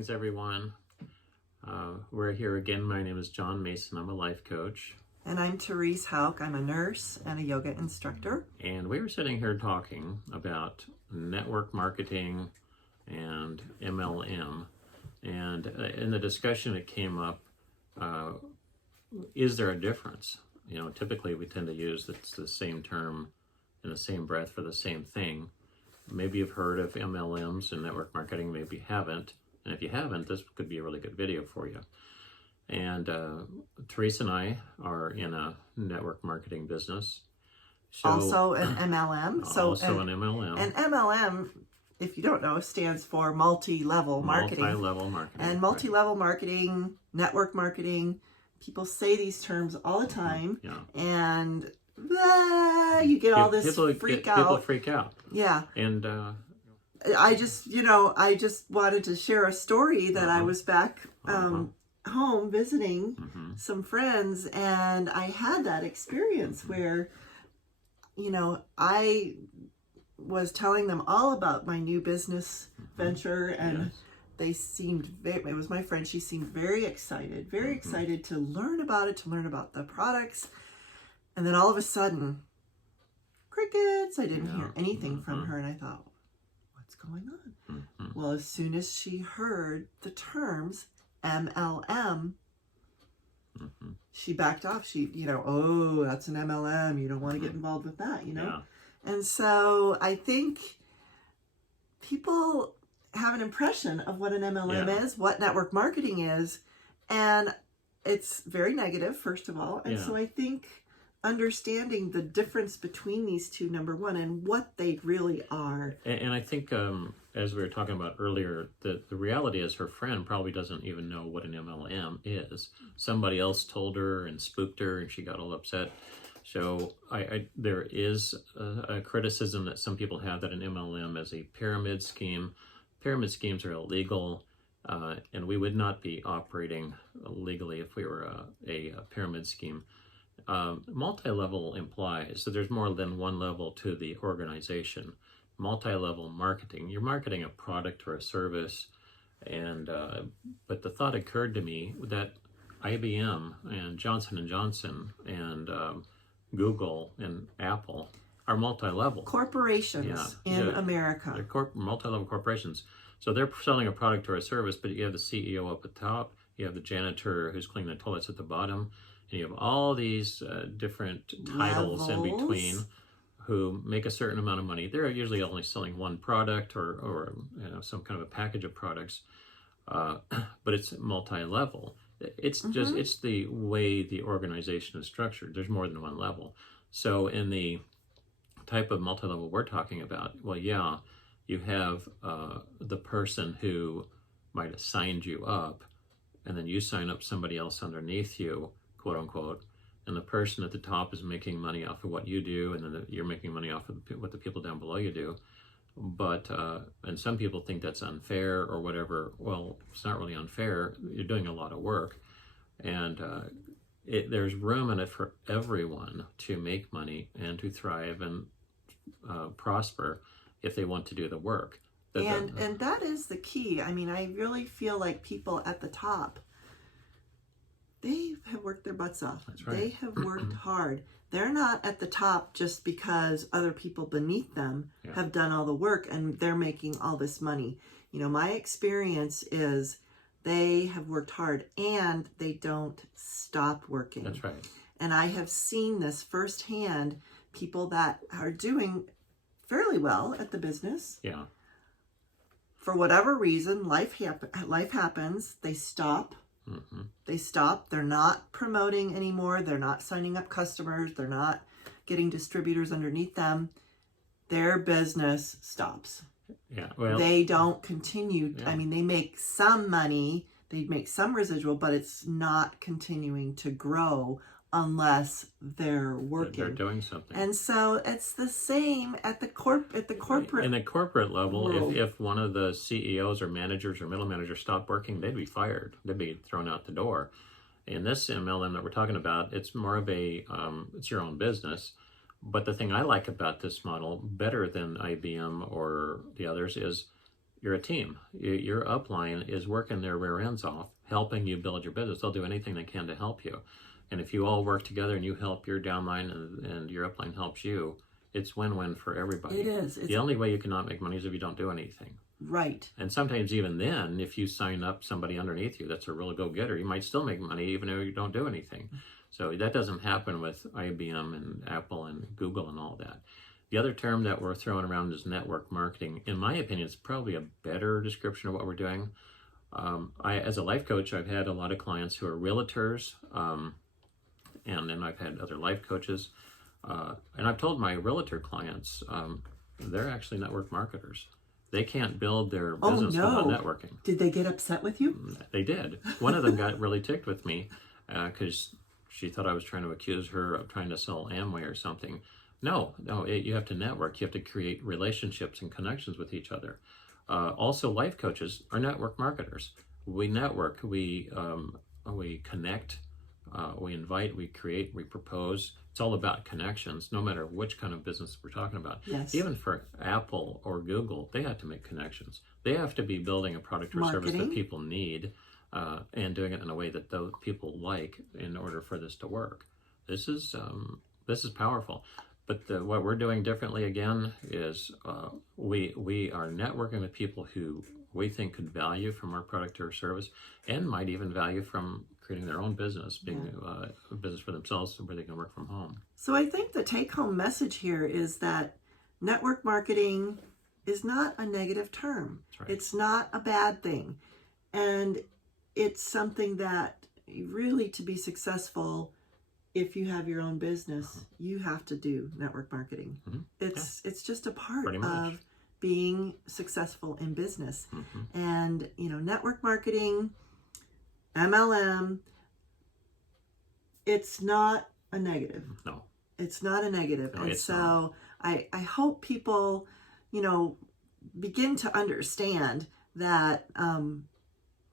Greetings, everyone. We're here again. My name is John Mason. I'm a life coach. And I'm Therese Hauk. I'm a nurse and a yoga instructor. And we were sitting here talking about network marketing and MLM. And in the discussion, it came up, is there a difference? You know, typically we tend to use the same term in the same breath for the same thing. Maybe you've heard of MLMs and network marketing, maybe you haven't. And if you haven't, this could be a really good video for you. And Therese and I are in a network marketing business. So, also an MLM. An MLM. And MLM, if you don't know, stands for multi-level marketing. Multi-level marketing. And multi-level marketing, network marketing, people say these terms all the time. Yeah. And you get all this freak out. People freak out. Yeah. And I just wanted to share a story that I was back home visiting some friends, and I had that experience where, I was telling them all about my new business venture, and they seemed it was my friend, she seemed very excited to learn about it, to learn about the products. And then all of a sudden, crickets. I didn't hear anything from her, and I thought, what's going on? Well, as soon as she heard the terms MLM, she backed off. She, oh, that's an MLM. You don't want to get involved with that, Yeah. And so I think people have an impression of what an MLM is, what network marketing is, and it's very negative, first of all. And so I think understanding the difference between these two, number one, and what they really are. And I think, as we were talking about earlier, the reality is her friend probably doesn't even know what an MLM is. Somebody else told her and spooked her, and she got all upset. So there is a criticism that some people have that an MLM is a pyramid scheme. Pyramid schemes are illegal, and we would not be operating legally if we were a pyramid scheme. Multi-level implies that there's more than one level to the organization. Multi-level marketing, you're marketing a product or a service, and but the thought occurred to me that IBM and Johnson & Johnson and Google and Apple are multi-level corporations in America. They're multi-level corporations. So they're selling a product or a service, but you have the CEO up at the top, you have the janitor who's cleaning the toilets at the bottom, and you have all these different titles in between who make a certain amount of money. They're usually only selling one product or some kind of a package of products, but it's multi-level. It's just, it's the way the organization is structured. There's more than one level. So in the type of multi-level we're talking about, well, yeah, you have the person who might have signed you up, and then you sign up somebody else underneath you, quote unquote, and the person at the top is making money off of what you do, and then you're making money off of what the people down below you do. But and some people think that's unfair or whatever. Well, it's not really unfair. You're doing a lot of work, and there's room in it for everyone to make money and to thrive and prosper if they want to do the work. And that is the key. I mean, I really feel like people at the top, they have worked their butts off. That's right. They have worked hard. They're not at the top just because other people beneath them have done all the work and they're making all this money. My experience is they have worked hard and they don't stop working. That's right. And I have seen this firsthand, people that are doing fairly well at the business. Yeah. For whatever reason, life happens, they stop. They stop. They're not promoting anymore. They're not signing up customers. They're not getting distributors underneath them. Their business stops. Yeah. Well, they don't continue. Yeah. I mean, they make some money. They make some residual, but it's not continuing to grow unless they're working. They're doing something. And so it's the same at the corporate. In the corporate level, if one of the CEOs or managers or middle managers stopped working, they'd be fired. They'd be thrown out the door. In this MLM that we're talking about, it's more of a it's your own business. But the thing I like about this model better than IBM or the others is you're a team. Your upline is working their rear ends off, helping you build your business. They'll do anything they can to help you. And if you all work together and you help your downline and your upline helps you, it's win-win for everybody. It is. The only way you cannot make money is if you don't do anything. Right. And sometimes even then, if you sign up somebody underneath you that's a real go-getter, you might still make money even though you don't do anything. So that doesn't happen with IBM and Apple and Google and all that. The other term that we're throwing around is network marketing. In my opinion, it's probably a better description of what we're doing. As a life coach, I've had a lot of clients who are realtors, and then I've had other life coaches. And I've told my realtor clients, they're actually network marketers. They can't build their business without networking. Did they get upset with you? They did. One of them got really ticked with me because she thought I was trying to accuse her of trying to sell Amway or something. No, you have to network. You have to create relationships and connections with each other. Also, life coaches are network marketers. We network, we connect, we invite, we create, we propose. It's all about connections, no matter which kind of business we're talking about. Yes. Even for Apple or Google, they have to make connections. They have to be building a product or service that people need and doing it in a way that those people like in order for this to work. This is powerful. But what we're doing differently again is we are networking with people who we think could value from our product or service and might even value from creating their own business, being a business for themselves where they can work from home. So I think the take-home message here is that network marketing is not a negative term. That's right. It's not a bad thing. And it's something that really, to be successful, if you have your own business, you have to do network marketing. It's just a part of being successful in business. And, network marketing, MLM, it's not a negative. No. It's not a negative. No, and so I hope people, begin to understand that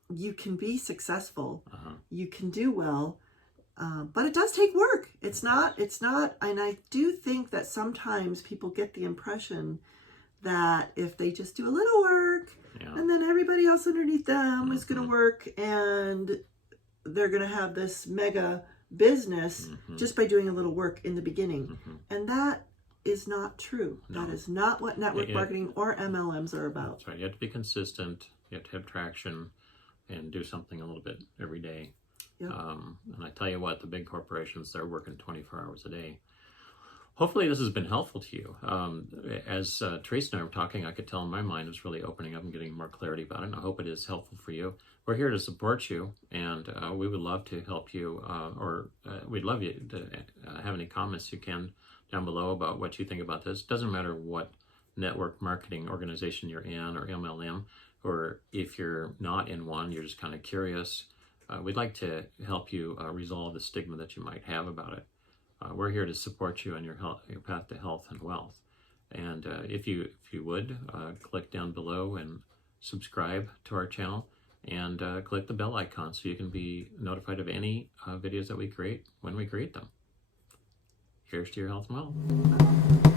you can be successful, you can do well, but it does take work. It's not, and I do think that sometimes people get the impression that if they just do a little work and then everybody else underneath them is going to work and they're going to have this mega business just by doing a little work in the beginning. And that is not true. No. That is not what network marketing or MLMs are about. That's right. You have to be consistent. You have to have traction and do something a little bit every day. Yep. And I tell you what, the big corporations, they're working 24 hours a day. Hopefully this has been helpful to you. As Therese and I were talking, I could tell in my mind was really opening up and getting more clarity about it. And I hope it is helpful for you. We're here to support you, and we would love to help you, or we'd love you to have any comments you can down below about what you think about this. It doesn't matter what network marketing organization you're in or MLM, or if you're not in one, you're just kind of curious. We'd like to help you resolve the stigma that you might have about it. We're here to support you on your path to health and wealth. And if you would, click down below and subscribe to our channel and click the bell icon so you can be notified of any videos that we create when we create them. Here's to your health and wealth.